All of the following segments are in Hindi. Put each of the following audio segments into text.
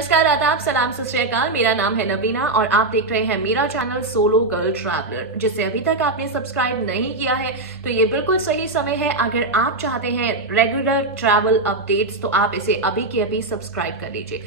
नमस्कार, आदाब, सलाम, सत श्री अकाल। मेरा नाम है नवीना और आप देख रहे हैं मेरा चैनल सोलो गर्ल ट्रैवलर। जिसे अभी तक आपने सब्सक्राइब नहीं किया है तो ये बिल्कुल सही समय है। अगर आप चाहते हैं रेगुलर ट्रैवल अपडेट्स तो आप इसे अभी के अभी सब्सक्राइब कर लीजिए।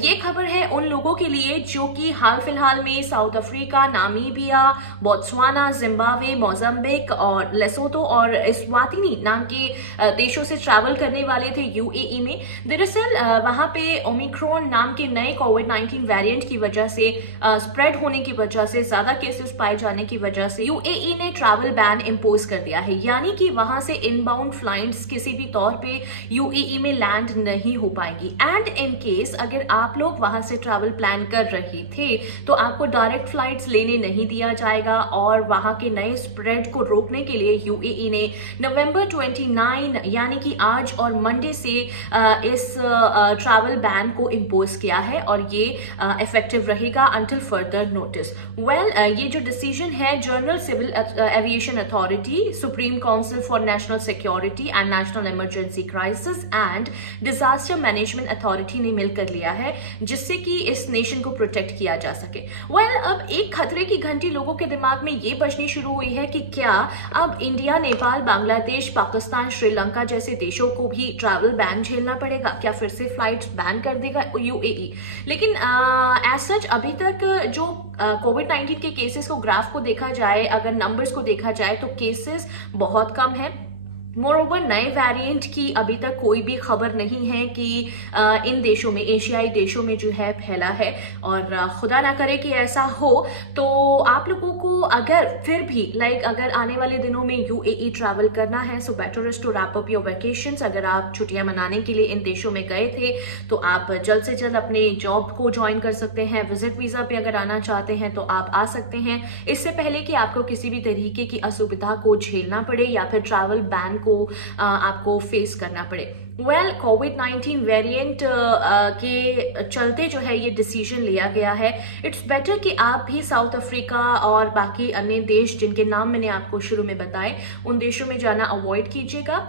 ये खबर है उन लोगों के लिए जो कि हाल फिलहाल में south Africa, Namibia, Botswana, Zimbabwe, Mozambique और लेसोतो और इस्वातिनी नाम के देशों से ट्रैवल करने वाले थे यूएई में। दरअसल वहां पे ओमिक्रॉन नाम के नए कोविड-19 वेरिएंट की वजह से स्प्रेड होने की वजह से ज्यादा केसेस पाए जाने की वजह से यूएई ने ट्रैवल बैन इंपोज कर दिया है, यानी कि वहां से इनबाउंड फ्लाइट्स किसी भी तौर पे यूएई में लैंड नहीं हो पाएगी। एंड इन केस अगर आप लोग वहां से ट्रैवल प्लान कर रहे थे तो आपको डायरेक्ट फ्लाइट्स लेने नहीं दिया जाएगा और वहां के नए स्प्रेड को रोकने के लिए यूएई ने नवंबर 29 यानी कि आज और मंडे से इस ट्रैवल बैन को इम्पोज किया है और ये इफेक्टिव रहेगा अंटिल फर्दर नोटिस। ये जो डिसीजन है general civil aviation authority, supreme council for national security and national emergency crisis and disaster management authority ने मिलकर लिया है, जिससे कि इस नेशन को प्रोटेक्ट किया जा सके। अब एक खतरे की घंटी लोगों के दिमाग में ये बजनी शुरू हुई है कि क्या अब इंडिया, नेपाल, बांग्लादेश, पाकिस्तान, श्रीलंका जैसे देशों को भी ट्रैवल बैन झेलना पड़ेगा? क्या फिर से फ्लाइट्स बैन कर देगा यूएई? लेकिन एज सच अभी तक जो कोविड-19 के केसेस को ग्राफ को देखा जाए, अगर नंबर्स को देखा जाए तो केसेस बहुत कम है। मोरओवर नए वेरिएंट की अभी तक कोई भी खबर नहीं है कि इन देशों में, एशियाई देशों में जो है फैला है और खुदा ना करे कि ऐसा हो तो आप लोगों को अगर फिर भी अगर आने वाले दिनों में यूएई ट्रैवल करना है so better is to wrap up your vacations. अगर आप छुट्टियां मनाने के लिए इन देशों में गए थे तो आप जल्द से जल्द अपने जॉब को ज्वाइन कर सकते हैं। विजिट वीजा पे अगर आना चाहते हैं तो आप आ सकते हैं, इससे पहले कि आपको किसी भी तरीके की असुविधा को झेलना पड़े या फिर ट्रैवल बैन को आपको फेस करना पड़े। कोविड-19 वेरिएंट के चलते जो है ये डिसीजन लिया गया है। इट्स बेटर कि आप भी साउथ अफ्रीका और बाकी अन्य देश जिनके नाम मैंने आपको शुरू में बताए उन देशों में जाना अवॉइड कीजिएगा,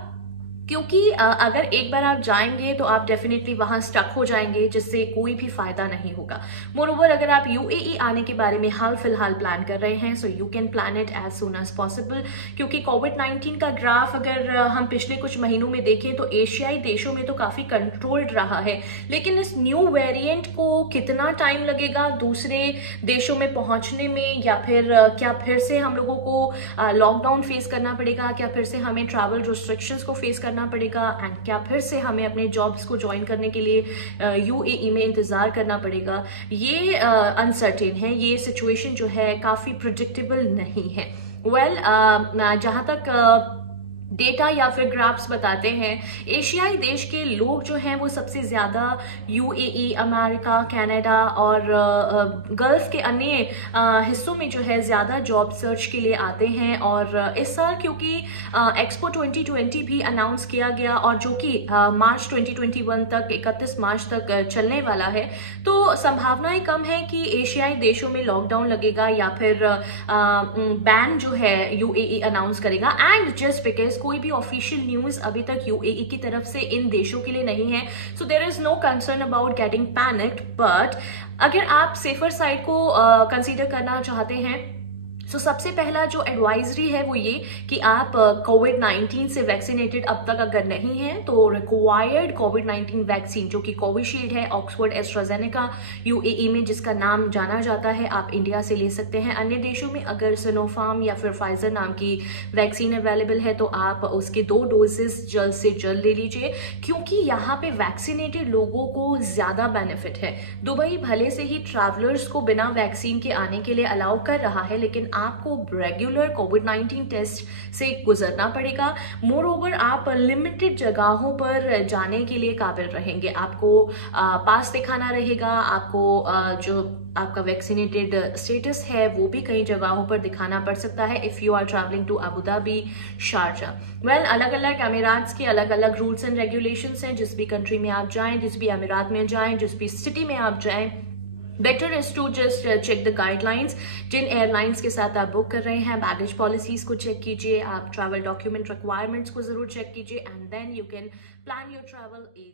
क्योंकि अगर एक बार आप जाएंगे तो आप डेफिनेटली वहां स्टक हो जाएंगे, जिससे कोई भी फायदा नहीं होगा। मोरओवर अगर आप यूएई आने के बारे में हाल फिलहाल प्लान कर रहे हैं so you can plan it as soon as possible, क्योंकि कोविड-19 का ग्राफ अगर हम पिछले कुछ महीनों में देखें तो एशियाई देशों में तो काफी कंट्रोल्ड रहा है, लेकिन इस न्यू वेरिएंट को कितना टाइम लगेगा दूसरे देशों में पहुंचने में, या फिर क्या फिर से हम लोगों को लॉकडाउन फेस करना पड़ेगा, क्या फिर से हमें ट्रैवल रिस्ट्रिक्शंस को फेस करना पड़ेगा एंड क्या फिर से हमें अपने जॉब्स को ज्वाइन करने के लिए यूएई में इंतजार करना पड़ेगा, ये अनसर्टेन है। ये सिचुएशन जो है काफी प्रिडिक्टेबल नहीं है। जहां तक डेटा या फिर ग्राफ्स बताते हैं, एशियाई देश के लोग जो हैं वो सबसे ज्यादा यूएई, अमेरिका, कनाडा और गल्फ के अन्य हिस्सों में जो है ज्यादा जॉब सर्च के लिए आते हैं। और इस साल क्योंकि एक्सपो 2020 भी अनाउंस किया गया और जो कि मार्च 2021 तक, 31 मार्च तक चलने वाला है, तो संभावनाएं कम है कि एशियाई देशों में लॉकडाउन लगेगा या फिर बैन जो है यूएई अनाउंस करेगा। एंड जस्ट बिकॉज कोई भी ऑफिशियल न्यूज अभी तक यूएई की तरफ से इन देशों के लिए नहीं है, so there is no concern about getting panicked. But अगर आप सेफर साइड को कंसीडर करना चाहते हैं तो सबसे पहला जो एडवाइजरी है वो ये कि आप कोविड-19 से वैक्सीनेटेड अब तक अगर नहीं है तो रिक्वायर्ड कोविड-19 वैक्सीन जो कि कोविशील्ड है, ऑक्सफोर्ड एस्ट्राजेनेका यूएई में जिसका नाम जाना जाता है, आप इंडिया से ले सकते हैं। अन्य देशों में अगर सिनोफार्म या फिर फाइजर नाम की वैक्सीन अवेलेबल है तो आप उसके 2 डोजेस जल्द से जल्द ले लीजिए, क्योंकि यहाँ पे वैक्सीनेटेड लोगों को ज्यादा बेनिफिट है। दुबई भले से ही ट्रैवलर्स को बिना वैक्सीन के आने के लिए अलाउ कर रहा है, लेकिन आपको रेगुलर कोविड-19 टेस्ट से गुजरना पड़ेगा। मोर ओवर आप लिमिटेड जगहों पर जाने के लिए काबिल रहेंगे। आपको पास दिखाना रहेगा, आपको जो आपका वैक्सीनेटेड स्टेटस है वो भी कई जगहों पर दिखाना पड़ सकता है if you are travelling to Abu Dhabi, Sharjah. अलग अलग अमीरात्स के अलग अलग रूल्स एंड रेगुलेशंस हैं। जिस भी कंट्री में आप जाएं, जिस भी अमीरात में जाएं, जिस भी सिटी में आप जाएं, better is to just check the guidelines. जिन एयरलाइंस के साथ आप बुक कर रहे हैं, बैगेज पॉलिसीज को चेक कीजिए, आप ट्रैवल डॉक्यूमेंट रिक्वायरमेंट्स को जरूर चेक कीजिए and then you can plan your travel as